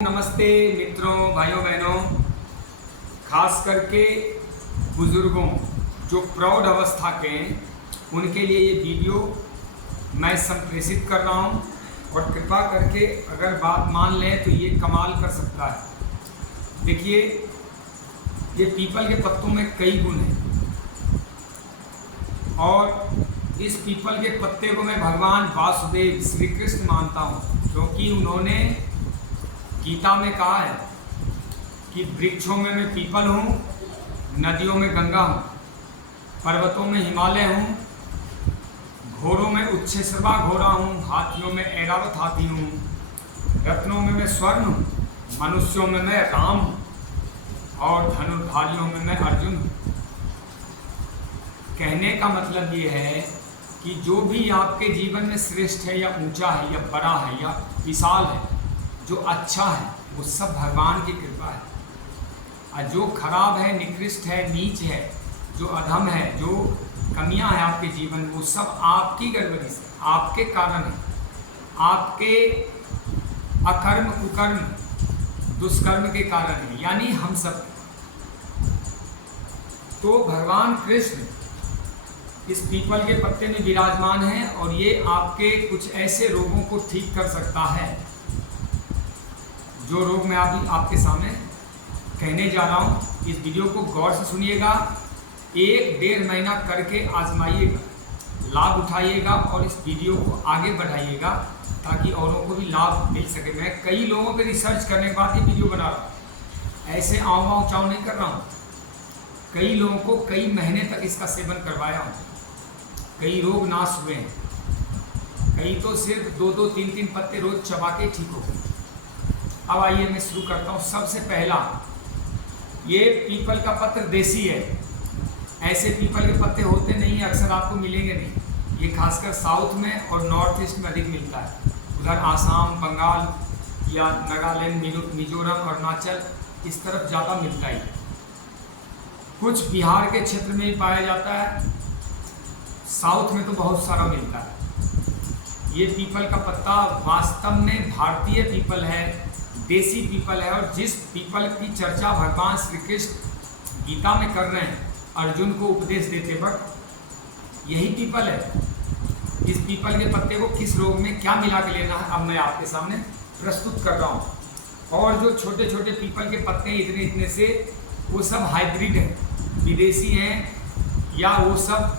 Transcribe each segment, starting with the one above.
नमस्ते मित्रों, भाइयों बहनों, खास करके बुज़ुर्गों जो प्रौढ़ अवस्था के हैं उनके लिए ये वीडियो मैं संप्रेषित कर रहा हूँ और कृपा करके अगर बात मान लें तो ये कमाल कर सकता है। देखिए, ये पीपल के पत्तों में कई गुण हैं और इस पीपल के पत्ते को मैं भगवान वासुदेव श्री कृष्ण मानता हूँ, क्योंकि उन्होंने गीता में कहा है कि वृक्षों में मैं पीपल हूँ, नदियों में गंगा हूँ, पर्वतों में हिमालय हूँ, घोड़ों में उच्छेश्रवा घोड़ा हूँ, हाथियों में ऐरावत हाथी हूँ, रत्नों में मैं स्वर्ण हूँ, मनुष्यों में मैं राम हूँ और धनुर्धारियों में मैं अर्जुन हूँ। कहने का मतलब ये है कि जो भी आपके जीवन में श्रेष्ठ है या ऊंचा है या बड़ा है या विशाल है, जो अच्छा है वो सब भगवान की कृपा है, और जो खराब है, निकृष्ट है, नीच है, जो अधम है, जो कमियां हैं आपके जीवन में, वो सब आपकी गड़बड़ी से, आपके कारण है, आपके अकर्म कुकर्म दुष्कर्म के कारण है, यानी हम सब। तो भगवान कृष्ण इस पीपल के पत्ते में विराजमान हैं और ये आपके कुछ ऐसे रोगों को ठीक कर सकता है जो रोग मैं अभी आपके सामने कहने जा रहा हूँ। इस वीडियो को गौर से सुनिएगा, 1-1.5 महीना करके आजमाइएगा, लाभ उठाइएगा और इस वीडियो को आगे बढ़ाइएगा ताकि औरों को भी लाभ मिल सके। मैं कई लोगों पे रिसर्च करने के बाद ये वीडियो बना रहा हूँ, ऐसे आँव चाव नहीं कर रहा हूँ। कई लोगों को कई महीने तक इसका सेवन करवाया हूँ, कई रोग नाश हुए हैं, कई तो सिर्फ 2-2, 3-3 पत्ते रोज चबा के ठीक हो गए। अब आइए मैं शुरू करता हूँ। सबसे पहला, ये पीपल का पत्र देसी है, ऐसे पीपल के पत्ते होते नहीं है, अक्सर आपको मिलेंगे नहीं। ये खासकर साउथ में और नॉर्थ ईस्ट में अधिक मिलता है, उधर आसाम, बंगाल या नागालैंड, मिजोरम, अरुणाचल इस तरफ ज़्यादा मिलता है। कुछ बिहार के क्षेत्र में ही पाया जाता है, साउथ में तो बहुत सारा मिलता है। ये पीपल का पत्ता वास्तव में भारतीय पीपल है, देसी पीपल है, और जिस पीपल की चर्चा भगवान श्री कृष्ण गीता में कर रहे हैं, अर्जुन को उपदेश देते वक्त, यही पीपल है। इस पीपल के पत्ते को किस रोग में क्या मिला के लेना है अब मैं आपके सामने प्रस्तुत कर रहा हूँ। और जो छोटे छोटे पीपल के पत्ते हैं इतने इतने से, वो सब हाइब्रिड हैं, विदेशी हैं, या वो सब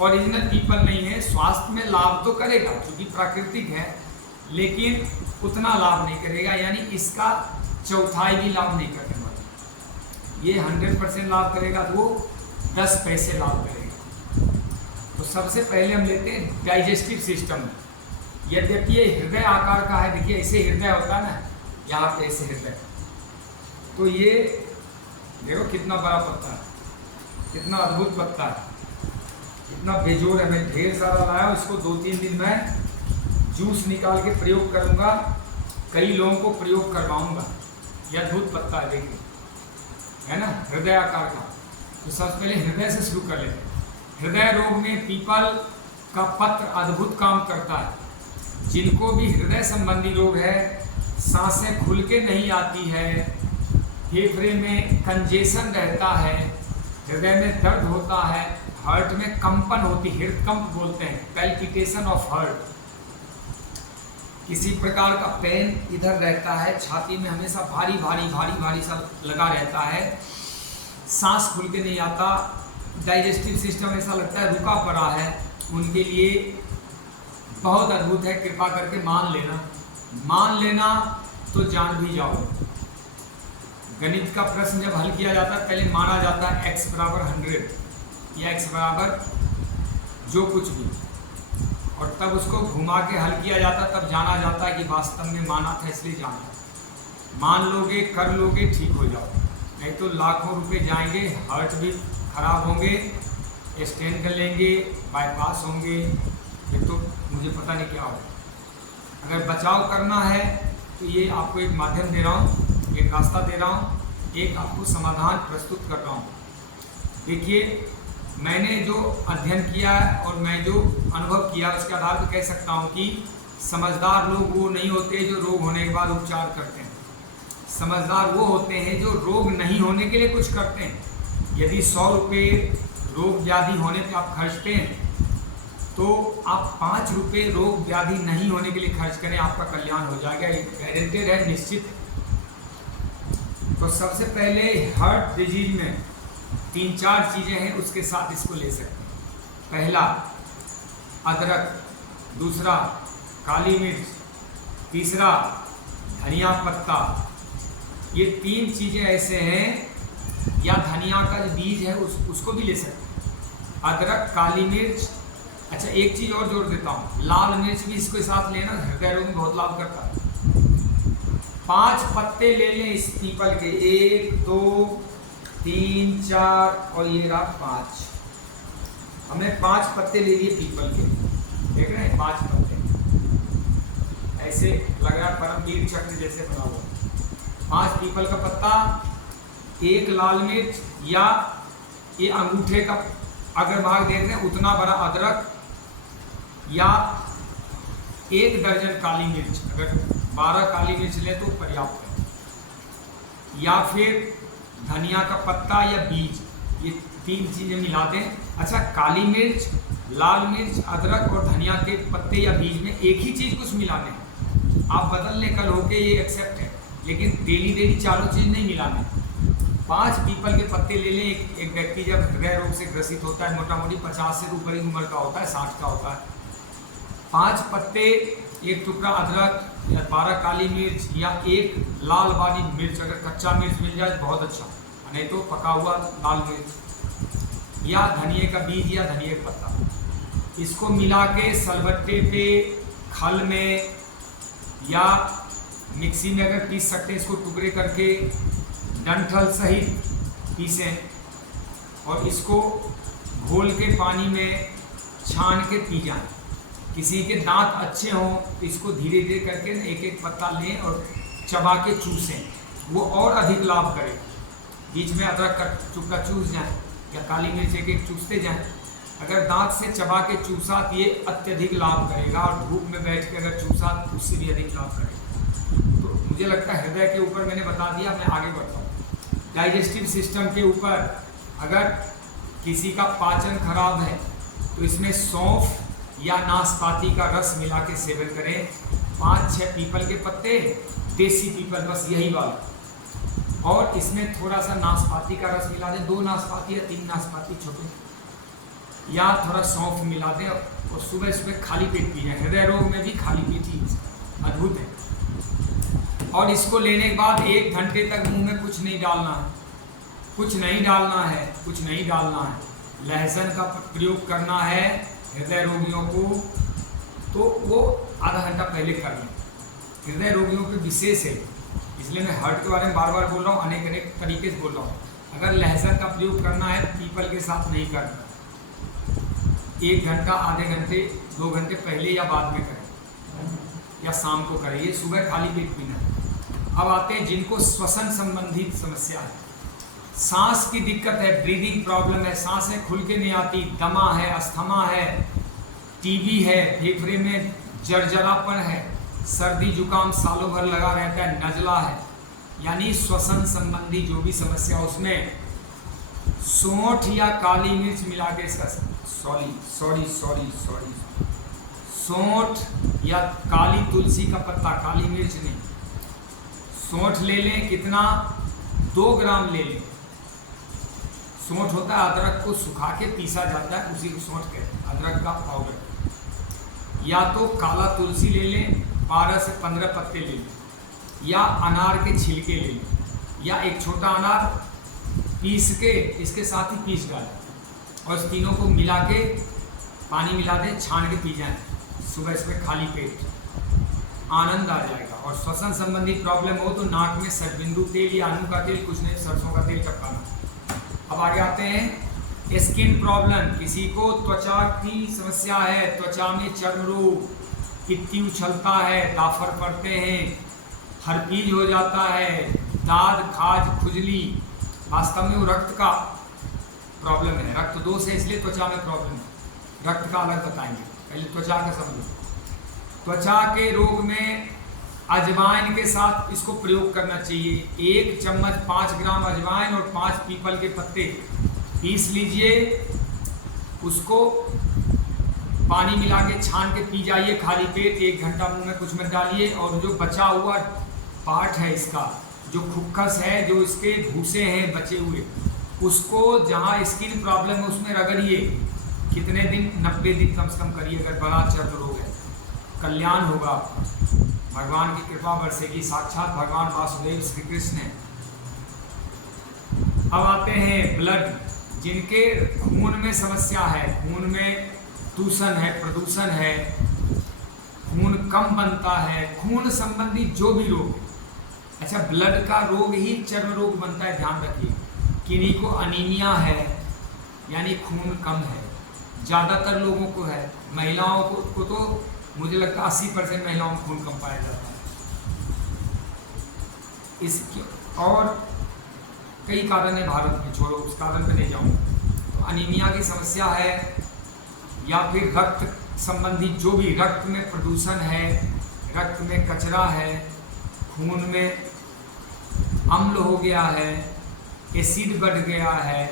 ओरिजिनल पीपल नहीं है। स्वास्थ्य में लाभ तो करेगा क्योंकि प्राकृतिक है, लेकिन उतना लाभ नहीं करेगा, यानी इसका चौथाई भी लाभ नहीं करने वाला। ये 100% लाभ करेगा तो वो 10 पैसे लाभ करेगा। तो सबसे पहले हम लेते हैं डाइजेस्टिव सिस्टम। यद्यपि ये हृदय आकार का है, देखिए ऐसे हृदय होता है ना, यहाँ पे ऐसे हृदय, तो ये देखो कितना बड़ा पत्ता है, कितना अद्भुत पत्ता है, इतना बेजोड़ है। मैं ढेर सारा लाया हूँ, इसको 2-3 दिन में जूस निकाल के प्रयोग करूंगा, कई लोगों को प्रयोग करवाऊंगा। यह अद्भुत पत्ता है, देखिए, है ना, हृदय आकार का। तो सबसे पहले हृदय से शुरू कर लेते हैं। हृदय रोग में पीपल का पत्र अद्भुत काम करता है। जिनको भी हृदय संबंधी रोग है, सांसें खुल के नहीं आती है, फेफड़े में कंजेशन रहता है, हृदय में दर्द होता है, हार्ट में कंपन होती, हृदकंप बोलते हैं, पैल्पिटेशन ऑफ हार्ट, किसी प्रकार का पेन इधर रहता है, छाती में हमेशा भारी भारी भारी भारी सा लगा रहता है, सांस खुल के नहीं आता, डाइजेस्टिव सिस्टम ऐसा लगता है रुका पड़ा है, उनके लिए बहुत अद्भुत है। कृपा करके मान लेना तो जान भी जाओ। गणित का प्रश्न जब हल किया जाता है, पहले माना जाता है x बराबर 100 या x बराबर जो कुछ भी, और तब उसको घुमा के हल किया जाता, तब जाना जाता है कि वास्तव में माना था इसलिए जाना। मान लोगे, कर लोगे, ठीक हो जाओ, नहीं तो लाखों रुपए जाएंगे, हार्ट भी खराब होंगे, स्टेन कर लेंगे, बाईपास होंगे, ये तो मुझे पता नहीं क्या होगा। अगर बचाव करना है तो ये आपको एक माध्यम दे रहा हूँ, एक रास्ता दे रहा हूँ, एक आपको समाधान प्रस्तुत कर रहा हूँ। देखिए, मैंने जो अध्ययन किया है और मैं जो अनुभव किया उसके आधार पर कह सकता हूँ कि समझदार लोग वो नहीं होते जो रोग होने के बाद उपचार करते हैं। समझदार वो होते हैं जो रोग नहीं होने के लिए कुछ करते हैं। यदि 100 रुपये रोग व्याधि होने पे आप खर्चते हैं तो आप 5 रुपये रोग व्याधि नहीं होने के लिए खर्च करें, आपका कल्याण हो जाएगा, ये गारंटेड है, निश्चित है। तो सबसे पहले हार्ट डिजीज में 3-4 चीज़ें हैं, उसके साथ इसको ले सकते हैं। पहला अदरक, दूसरा काली मिर्च, तीसरा धनिया पत्ता। ये 3 चीज़ें ऐसे हैं, या धनिया का जो बीज है उसको भी ले सकते हैं। अदरक, काली मिर्च, अच्छा एक चीज़ और जोड़ देता हूँ, लाल मिर्च भी इसके साथ लेना, हृदय रोग में बहुत लाभ करता है। 5 पत्ते ले लें इस पीपल के, 1 2 3 4 और ये रहा 5। हमने 5 पत्ते ले लिए पीपल के, देख रहे हैं 5 पत्ते, ऐसे लग रहा है परमवीर चक्र जैसे बना हुआ। 5 पीपल का पत्ता, 1 लाल मिर्च, या ये अंगूठे का अगर भाग देख रहे हैं उतना बड़ा अदरक, या 1 दर्जन काली मिर्च, अगर 12 काली मिर्च ले तो पर्याप्त है, या फिर धनिया का पत्ता या बीज, ये 3 चीज़ें मिला दें। अच्छा काली मिर्च, लाल मिर्च, अदरक और धनिया के पत्ते या बीज में एक ही चीज़ कुछ मिला दें, आप बदलने कल होके ये एक्सेप्ट है, लेकिन डेली चारों चीज़ नहीं मिलाने। 5 पीपल के पत्ते ले लें। एक व्यक्ति जब हृदय रोग से ग्रसित होता है, मोटा मोटी 50 से ऊपर ही उम्र का होता है, 60 का होता है। 5 पत्ते, 1 टुकड़ा अदरक, या 12 काली मिर्च, या 1 लाल वाली मिर्च, अगर कच्चा मिर्च मिल जाए तो बहुत अच्छा, नहीं तो पका हुआ लाल मिर्च, या धनिए का बीज या धनिए का पत्ता। इसको मिला के सलबट्टे पे, खल में या मिक्सी में अगर पीस सकते हैं, इसको टुकड़े करके डंठल सहित पीसें, और इसको घोल के पानी में छान के पी जाएं। किसी के दांत अच्छे हों तो इसको धीरे धीरे करके 1-1 पत्ता लें और चबा के चूसें, वो और अधिक लाभ करे। बीच में अदरक का चुक्का चूस जाए या काली मिर्च 1-1 चूसते जाएं। अगर दांत से चबा के चूसा तो ये अत्यधिक लाभ करेगा, और धूप में बैठ के अगर चूसा तो उससे भी अधिक लाभ करेगा। तो मुझे लगता है हृदय के ऊपर मैंने बता दिया, मैं आगे बढ़ता हूँ। डाइजेस्टिव सिस्टम के ऊपर अगर किसी का पाचन खराब है तो इसमें सौंफ या नाशपाती का रस मिला के सेवन करें। 5-6 पीपल के पत्ते, देसी पीपल, बस यही वाला, और इसमें थोड़ा सा नाशपाती का रस मिला दें, 2 नाशपाती या 3 नाशपाती छोटे, या थोड़ा सौंफ मिला दें, और सुबह सुबह खाली पेट पी जाए। हृदय रोग में भी खाली पेट ही अद्भुत है। और इसको लेने के बाद 1 घंटे तक मुंह में कुछ नहीं डालना है, कुछ नहीं डालना है, कुछ नहीं डालना है। लहसुन का प्रयोग करना है हृदय रोगियों को, तो वो आधा घंटा पहले कर लें। हृदय रोगियों के विशेष है, इसलिए मैं हार्ट के बारे में बार बार बोल रहा हूँ, अनेक तरीके से बोल रहा हूँ। अगर लहसुन का प्रयोग करना है पीपल के साथ नहीं करना, 1 घंटा, आधे घंटे, 2 घंटे पहले या बाद में करें, या शाम को करें। ये सुबह खाली पेट पीना है। अब आते हैं जिनको श्वसन संबंधित समस्या है, सांस की दिक्कत है, ब्रीदिंग प्रॉब्लम है, सांसें खुल के नहीं आती, दमा है, अस्थमा है, टीबी है, फेफड़े में जर्जरापन है, सर्दी जुकाम सालों भर लगा रहता है, नजला है, यानी श्वसन संबंधी जो भी समस्या, उसमें सौंठ या काली मिर्च मिला के सौंठ या काली तुलसी का पत्ता, काली मिर्च नहीं, सौंठ ले लें। कितना? 2 ग्राम ले लें। सौंठ होता है अदरक को सुखा के पीसा जाता है, उसी को सौंठ कहते हैं, अदरक का पाउडर। या तो काला तुलसी ले लें, 12 से 15 पत्ते ले लें, या अनार के छिलके ले लें, या एक छोटा अनार पीस के इसके साथ ही पीस डालें, और इस तीनों को मिला के पानी मिला दें, छान के पी जाएं सुबह सुबह खाली पेट, आनंद आ जाएगा। और श्वसन संबंधी प्रॉब्लम हो तो नाक में सरबिंदु तेल या आलू का तेल, कुछ नहीं सरसों का तेल टपकाना। अब आगे आते हैं स्किन प्रॉब्लम, किसी को त्वचा की समस्या है, त्वचा में चर्म रोग, पित्ती उछलता है, दाफर पड़ते हैं, हरपीज हो जाता है, दाद, खाज, खुजली, वास्तव में वो रक्त का प्रॉब्लम है, रक्त दोष है, इसलिए त्वचा में प्रॉब्लम है। रक्त का अलग बताएंगे, पहले त्वचा का समझो। त्वचा के रोग में अजवाइन के साथ इसको प्रयोग करना चाहिए। 1 चम्मच 5 ग्राम अजवाइन और 5 पीपल के पत्ते पीस लीजिए, उसको पानी मिला के छान के पी जाइए खाली पेट। 1 घंटा मुंह में कुछ मत डालिए। और जो बचा हुआ पार्ट है इसका, जो खुक्कस है, जो इसके भूसे हैं बचे हुए, उसको जहाँ स्किन प्रॉब्लम है उसमें रगड़िए। कितने दिन? 90 दिन कम से कम करिए। अगर बड़ा चर्म रोग है, कल्याण होगा, भगवान की कृपा बरसेगी। साक्षात भगवान वासुदेव श्री कृष्ण है। अब आते हैं ब्लड, जिनके खून में समस्या है, खून में दूषण है, प्रदूषण है, खून कम बनता है, खून संबंधी जो भी रोग है। अच्छा, ब्लड का रोग ही चर्म रोग बनता है, ध्यान रखिए। किन्हीं को अनीमिया है, यानी खून कम है, ज़्यादातर लोगों को है। महिलाओं को तो मुझे लगता है 80% महिलाओं में खून कम पाया जाता है। इसके और कई कारण है भारत में, छोड़ो उस कारण पे नहीं जाऊँ। तो अनीमिया की समस्या है, या फिर रक्त संबंधी जो भी, रक्त में प्रदूषण है, रक्त में कचरा है, खून में अम्ल हो गया है, एसिड बढ़ गया है,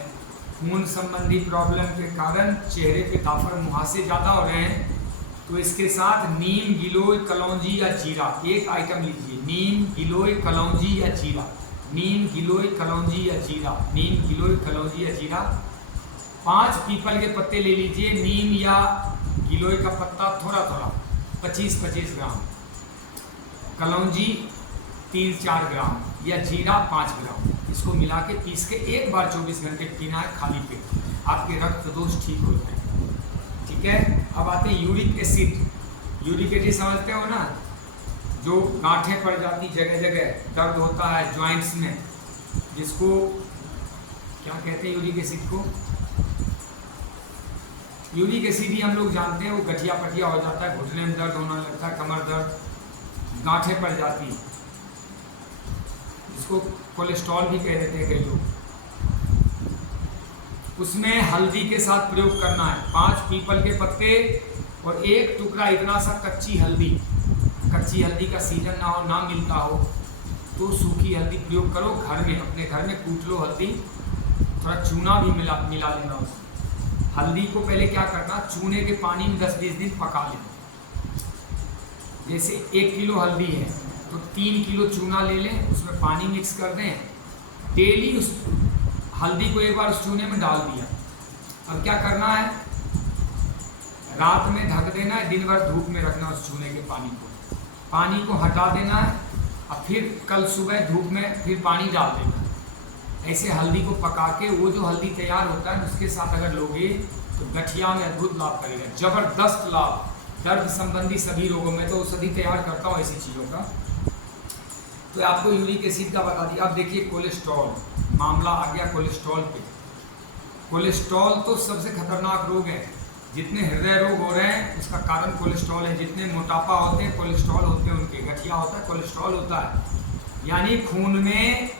खून संबंधी प्रॉब्लम के कारण चेहरे पे काफर मुहासे ज़्यादा हो रहे हैं, तो इसके साथ नीम, गिलोय, कलौंजी या जीरा एक आइटम लीजिए। नीम, गिलोय, कलौंजी या जीरा, नीम, गिलोय, कलौंजी या जीरा, नीम, गिलोय, कलौंजी या जीरा। 5 पीपल के पत्ते ले लीजिए, नीम या गिलोय का पत्ता थोड़ा थोड़ा 25-25 ग्राम, कलौंजी 3-4 ग्राम या जीरा 5 ग्राम। इसको मिला के पीस के एक बार 24 घंटे पीना है खाली पेट। आपके रक्त दोष ठीक होते हैं। ठीक है। अब आते हैं यूरिक एसिड। यूरिक एसिड समझते हो ना, जो गांठें पड़ जाती जगह जगह, दर्द होता है जॉइंट्स में, जिसको क्या कहते हैं यूरिक एसिड को? यूरिक एसिड ही हम लोग जानते हैं। वो गठिया पठिया हो जाता है, घुटने में दर्द होने लगता है, कमर दर्द, गांठें पड़ जाती, जिसको कोलेस्ट्रॉल भी कह देते हैं कई लोग। उसमें हल्दी के साथ प्रयोग करना है। 5 पीपल के पत्ते और 1 टुकड़ा इतना सा कच्ची हल्दी। कच्ची हल्दी का सीजन ना हो, ना मिलता हो, तो सूखी हल्दी प्रयोग करो। घर में, अपने घर में कूट लो हल्दी, थोड़ा चूना भी मिला लेना उसमें। हल्दी को पहले क्या करना, चूने के पानी में 10-20 दिन पका लेना। जैसे 1 किलो हल्दी है तो 3 किलो चूना ले लें, उसमें पानी मिक्स कर दें। डेली उस हल्दी को एक बार उस चूने में डाल दिया। अब क्या करना है, रात में ढक देना है, दिन भर धूप में रखना उस चूने के पानी को हटा देना है, और फिर कल सुबह धूप में फिर पानी डाल देना है। ऐसे हल्दी को पका के वो जो हल्दी तैयार होता है उसके साथ अगर लोगे तो गठिया में अद्भुत लाभ करेगा, जबरदस्त लाभ। दर्द संबंधी सभी रोगों में, तो औषधि तैयार करता हूँ ऐसी चीज़ों का। तो आपको यूरिक एसिड का बता दिया। अब देखिए कोलेस्ट्रॉल, मामला आ गया कोलेस्ट्रॉल पे। कोलेस्ट्रॉल तो सबसे खतरनाक रोग है। जितने हृदय रोग हो रहे हैं उसका कारण कोलेस्ट्रॉल है। जितने मोटापा होते हैं कोलेस्ट्रॉल होते हैं, उनके गठिया होता है कोलेस्ट्रॉल होता है। यानी खून में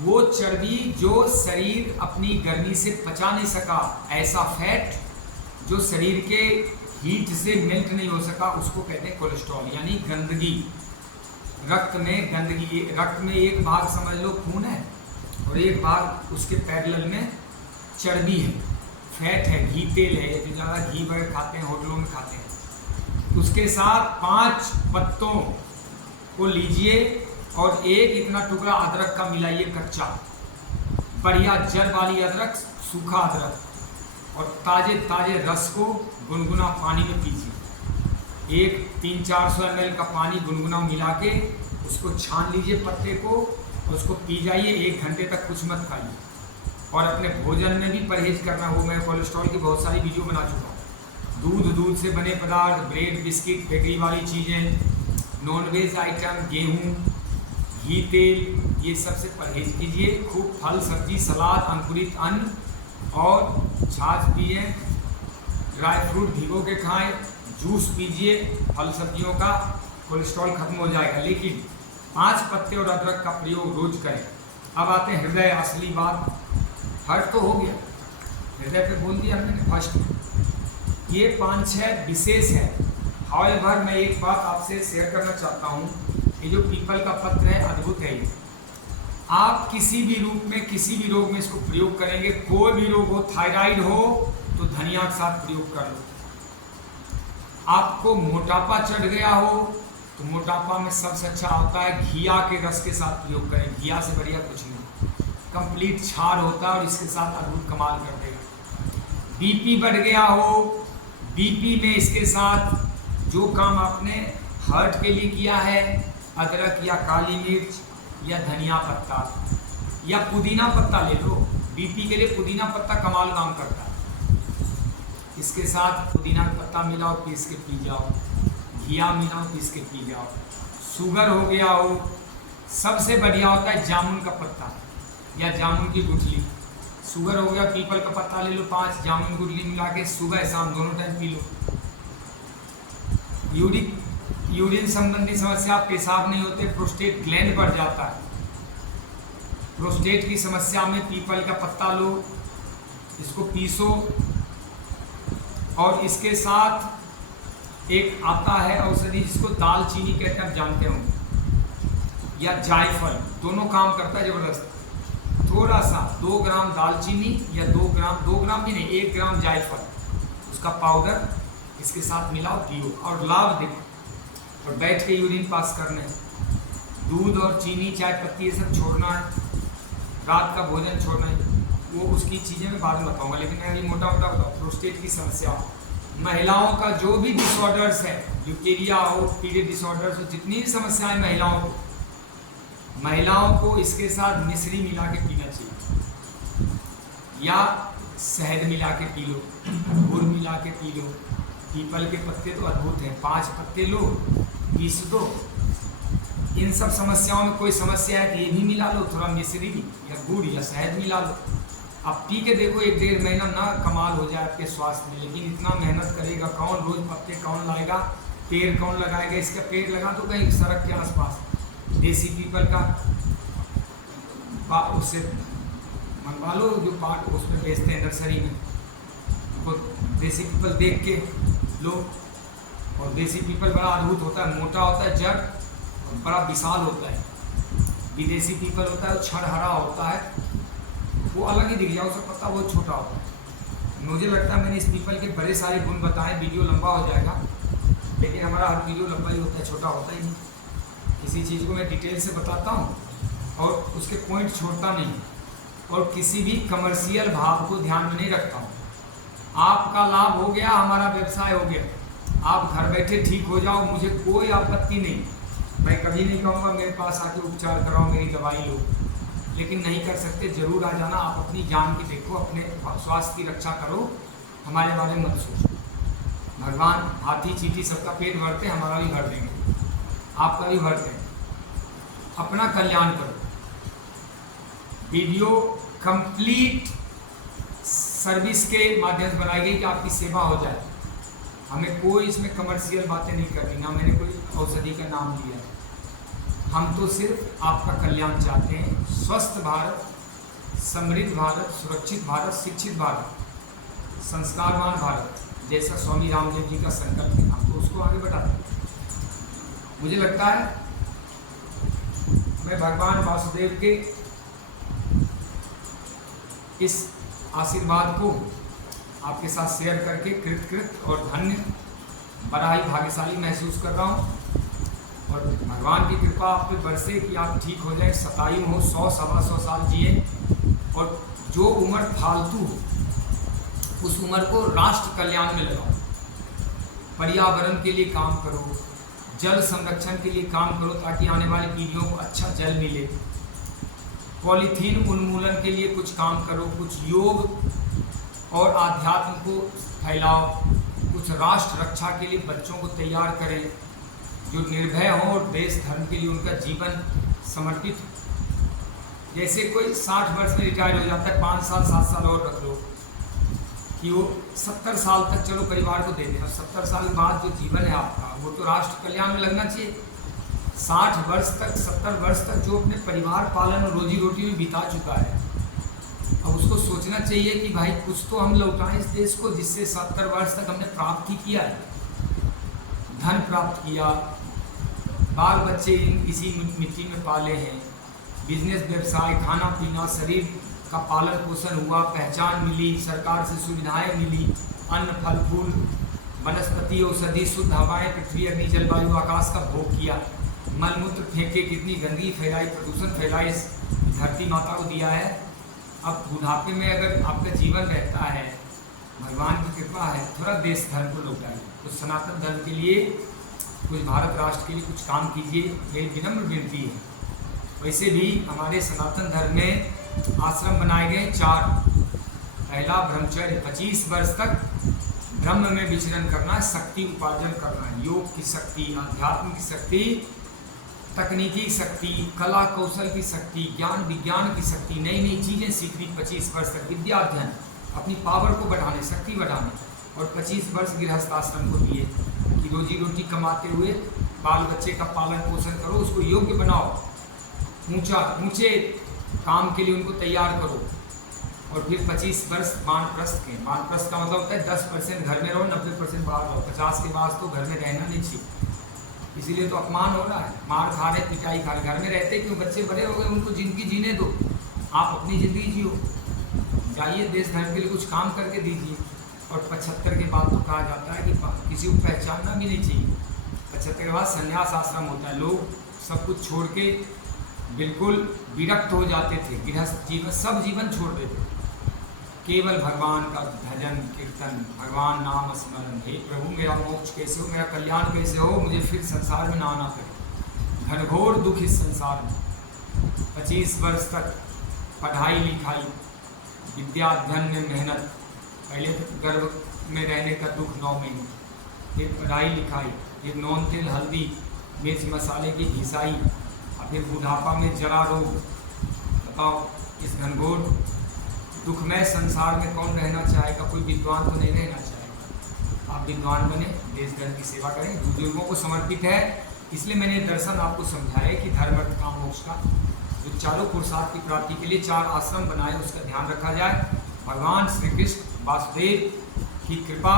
वो चर्बी जो शरीर अपनी गर्मी से पचा नहीं सका, ऐसा फैट जो शरीर के हीट से मेल्ट नहीं हो सका, उसको कहते हैं कोलेस्ट्रॉल। यानी गंदगी, रक्त में गंदगी। रक्त में एक भाग समझ लो खून है और एक भाग उसके पैरेलल में चर्बी है, फैट है, घी तेल है। जो ज़्यादा घी वगैरह खाते हैं, होटलों में खाते हैं। उसके साथ 5 पत्तों को लीजिए और एक इतना टुकड़ा अदरक का मिलाइए, कच्चा बढ़िया जड़ वाली अदरक, सूखा अदरक, और ताजे ताजे रस को गुनगुना पानी में पीजिए। 300-400 ml का पानी गुनगुना मिला के उसको छान लीजिए पत्ते को, और उसको पी जाइए। 1 घंटे तक कुछ मत खाइए। और अपने भोजन में भी परहेज करना हो। मैं कोलेस्ट्रॉल की बहुत सारी वीडियो बना चुका हूँ। दूध से बने पदार्थ, ब्रेड, बिस्किट, बेकरी वाली चीज़ें, नॉनवेज आइटम, गेहूँ, घी, तेल, ये सब से परहेज कीजिए। खूब फल, सब्जी, सलाद, अंकुरित अन्न और छाछ पिए। ड्राई फ्रूट भिगो के खाएं, जूस पीजिए फल सब्जियों का, कोलेस्ट्रॉल खत्म हो जाएगा। लेकिन 5 पत्ते और अदरक का प्रयोग रोज करें। अब आते हैं हृदय, असली बात। हार्ट तो हो गया, हृदय पे बोल दिया मैंने फर्स्ट। ये 5-6 विशेष है। हाउएवर मैं एक बात आपसे शेयर करना चाहता हूँ, ये जो पीपल का पत्र है अद्भुत है। ये आप किसी भी रूप में किसी भी रोग में इसको प्रयोग करेंगे, कोई भी रोग हो, थायराइड हो तो धनिया के साथ प्रयोग कर लो। आपको मोटापा चढ़ गया हो तो मोटापा में सबसे अच्छा होता है घिया के रस के साथ प्रयोग करें, घिया से बढ़िया कुछ नहीं, कंप्लीट छार होता है और इसके साथ अद्भुत कमाल कर देगा। बीपी बढ़ गया हो, बीपी में इसके साथ जो काम आपने हार्ट के लिए किया है, अदरक या काली मिर्च या धनिया पत्ता या पुदीना पत्ता ले लो, बीपी के लिए पुदीना पत्ता कमाल काम करता है। इसके साथ पुदीना का पत्ता मिलाओ, पीस के पी जाओ, घिया मिलाओ, पीस के पी जाओ। शुगर हो गया हो, सबसे बढ़िया होता है जामुन का पत्ता या जामुन की गुठली। शुगर हो गया, पीपल का पत्ता ले लो 5, जामुन गुठली मिला के सुबह शाम दोनों टाइम पी लो। यूरिन संबंधी समस्या, पेशाब नहीं होते, प्रोस्टेट ग्लैंड बढ़ जाता है, प्रोस्टेट की समस्या में पीपल का पत्ता लो, इसको पीसो और इसके साथ एक आता है औषधि जिसको दालचीनी कहते हैं, आप जानते होंगे, या जायफल, दोनों काम करता है जबरदस्त। थोड़ा सा 2 ग्राम दालचीनी या 2 ग्राम भी नहीं, 1 ग्राम जायफल, उसका पाउडर इसके साथ मिलाओ, पियो और लाभ देखो। और बैठ के यूरिन पास करना है। दूध और चीनी, चाय पत्ती, ये सब छोड़ना है, रात का भोजन छोड़ना है। वो उसकी चीज़ें मैं बाद में बताऊंगा, लेकिन मैं अभी मोटा मोटा बताऊँ। प्रोस्टेट की समस्या, महिलाओं का जो भी डिसऑर्डर्स है, यूकेरिया हो, पीरियड डिसऑर्डर्स हो, जितनी भी समस्याएं महिलाओं को इसके साथ मिश्री मिला के पीना चाहिए या शहद मिला के पी लो, गुड़ मिला के पी लो। पीपल के पत्ते तो अद्भुत हैं, 5 पत्ते लो, पीस दो। इन सब समस्याओं में कोई समस्या है तो ये भी मिला लो, थोड़ा मिश्री या गुड़ या शहद मिला लो। आप पी के देखो, 1-1.5 महीना ना कमाल हो जाए आपके स्वास्थ्य में। लेकिन इतना मेहनत करेगा कौन, रोज पत्ते कौन लाएगा, पेड़ कौन लगाएगा? इसका पेड़ लगा तो कहीं सड़क के आसपास देसी पीपल का उससे मंगवा लो, जो पार्ट उसमें बेचते हैं नर्सरी में, वो देसी पीपल देख के लो। और देसी पीपल बड़ा अद्भुत होता है, मोटा होता है जड़ और बड़ा विशाल होता है। विदेशी पीपल होता है वो छड़हरा होता है, वो अलग ही दिख जाए, उसका पत्ता बहुत छोटा होता है। मुझे लगता है मैंने इस पीपल के बड़े सारे गुण बताए, वीडियो लंबा हो जाएगा, लेकिन हमारा हर वीडियो लंबा ही होता है, छोटा होता ही नहीं। किसी चीज़ को मैं डिटेल से बताता हूँ और उसके पॉइंट छोड़ता नहीं, और किसी भी कमर्शियल भाव को ध्यान में नहीं रखता हूँ। आपका लाभ हो गया, हमारा व्यवसाय हो गया, आप घर बैठे ठीक हो जाओ, मुझे कोई आपत्ति नहीं। मैं कभी नहीं कहूँगा मेरे पास आके उपचार कराओ, मेरी दवाई लो, लेकिन नहीं कर सकते जरूर आ जाना। आप अपनी जान की देखो, अपने स्वास्थ्य की रक्षा करो, हमारे बारे में मत सोचो। भगवान हाथी चींटी सबका पेट भरते, हमारा भी भर देंगे, आपका भी भर देंगे। अपना कल्याण करो। वीडियो कंप्लीट सर्विस के माध्यम से बनाई गई कि आपकी सेवा हो जाए। हमें कोई इसमें कमर्शियल बातें नहीं करनी, ना मैंने कोई औषधि का नाम लिया है। हम तो सिर्फ आपका कल्याण चाहते हैं। स्वस्थ भारत, समृद्ध भारत, सुरक्षित भारत, शिक्षित भारत, संस्कारवान भारत, जैसा स्वामी रामदेव जी का संकल्प है, हम तो उसको आगे बढ़ाते हैं। मुझे लगता है मैं भगवान वासुदेव के इस आशीर्वाद को आपके साथ शेयर करके कृत और धन्य, बड़ा ही भाग्यशाली महसूस कर रहा हूँ। और भगवान की कृपा आप पे बरसे कि आप ठीक हो जाए, शतायु हो, 100-125 साल जिए, और जो उम्र फालतू हो उस उम्र को राष्ट्र कल्याण में लगाओ। पर्यावरण के लिए काम करो, जल संरक्षण के लिए काम करो, ताकि आने वाली पीढ़ियों को अच्छा जल मिले। पॉलीथीन उन्मूलन के लिए कुछ काम करो, कुछ योग और आध्यात्म को फैलाओ, कुछ राष्ट्र रक्षा के लिए बच्चों को तैयार करें जो निर्भय हों और देश धर्म के लिए उनका जीवन समर्पित हो। जैसे कोई 60 वर्ष में रिटायर हो जाता है, 5 साल 7 साल और रख लो कि वो 70 साल तक चलो परिवार को दे दें। और 70 साल के बाद जो जीवन है आपका, वो तो राष्ट्र कल्याण में लगना चाहिए। 60 वर्ष तक, 70 वर्ष तक जो अपने परिवार पालन और रोजी रोटी में बिता चुका है, अब उसको सोचना चाहिए कि भाई कुछ तो हम लौटाएं इस देश को, जिससे 70 वर्ष तक हमने प्राप्त ही किया है। धन प्राप्त किया, बाल बच्चे इसी मिट्टी में पाले हैं, बिजनेस व्यवसाय, खाना पीना, शरीर का पालन पोषण हुआ, पहचान मिली, सरकार से सुविधाएं मिली, अन्न फल फूल वनस्पति औषधि शुद्ध हवाएं, पृथ्वी अग्नि जलवायु आकाश का भोग किया, मलमूत्र फेंके, कितनी गंदगी फैलाई, प्रदूषण फैलाई, इस धरती माता को दिया है। अब बुढ़ापे में अगर आपका जीवन रहता है, भगवान की कृपा है, थोड़ा देश धर्म को लौटाइए, कुछ सनातन धर्म के लिए, कुछ भारत राष्ट्र के लिए कुछ काम कीजिए, मेरी विनम्र विनती है। वैसे भी हमारे सनातन धर्म में आश्रम बनाए गए 4। पहला ब्रह्मचर्य, 25 वर्ष तक ब्रह्म में विचरण करना है, शक्ति उपार्जन करना है, योग की शक्ति, आध्यात्म की शक्ति, तकनीकी शक्ति, कला कौशल की शक्ति, ज्ञान विज्ञान की शक्ति, नई नई चीज़ें सीखनी 25 वर्ष तक, विद्या अध्ययन, अपनी पावर को बढ़ाने, शक्ति बढ़ाने, और 25 वर्ष गृहस्थ आश्रम को दिए कि रोजी रोटी कमाते हुए बाल बच्चे का पालन पोषण करो, उसको योग्य बनाओ, ऊंचे काम के लिए उनको तैयार करो। और फिर 25 वर्ष वानप्रस्थ के, वानप्रस्थ का मतलब होता है 10% घर में रहो, 90% बाहर रहो, 50 के बाद तो घर में रहना नहीं चाहिए। इसीलिए तो अपमान हो रहा है, मार खा रहे, पिटाई खा रहे, घर में रहते क्यों? बच्चे बड़े हो गए, उनको जिंदगी जीने दो, आप अपनी ज़िंदगी जियो, जाइए देश धर्म के लिए कुछ काम करके दीजिए। और 75 के बाद तो कहा जाता है कि किसी को पहचानना भी नहीं चाहिए, 75 के बाद संन्यास आश्रम होता है, लोग सब कुछ छोड़ के बिल्कुल विरक्त हो जाते थे, गृहस्थ जीवन सब जीवन छोड़ देते, केवल भगवान का भजन कीर्तन, भगवान नाम स्मरण, हे प्रभु मेरा मोक्ष कैसे हो, मेरा कल्याण कैसे हो, मुझे फिर संसार में ना आना पड़े, घनघोर दुख इस संसार में। 25 वर्ष तक पढ़ाई लिखाई, विद्या अध्ययन में मेहनत, पहले तो गर्भ में रहने का दुख 9 महीने, फिर पढ़ाई लिखाई, फिर नॉन तेल हल्दी मिर्च मसाले की घिसाई, और फिर बुढ़ापा में जरा रोग। बताओ इस घनघोर दुखमय संसार में कौन रहना चाहेगा? कोई विद्वान तो नहीं रहना चाहेगा। आप विद्वान बने, देश धर्म की सेवा करें, बुजुर्गों को समर्पित है। इसलिए मैंने दर्शन आपको समझाया कि धर्म अर्थ काम मोक्ष का जो चारों पुरुषार्थ की प्राप्ति के लिए 4 आश्रम बनाए, उसका ध्यान रखा जाए। भगवान श्री कृष्ण वासुदेव की कृपा,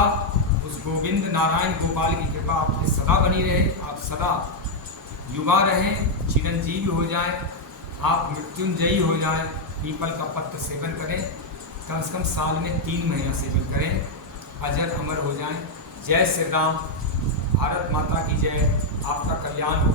उस गोविंद नारायण गोपाल की कृपा आप पे सदा बनी रहे, आप सदा युवा रहें, चिरंजीवी हो जाए, आप मृत्युंजयी हो जाए। पीपल का पत्र सेवन करें, कम से कम साल में 3 महीना सेवन करें, अजर अमर हो जाएं। जय श्री राम, भारत माता की जय, आपका कल्याण हो।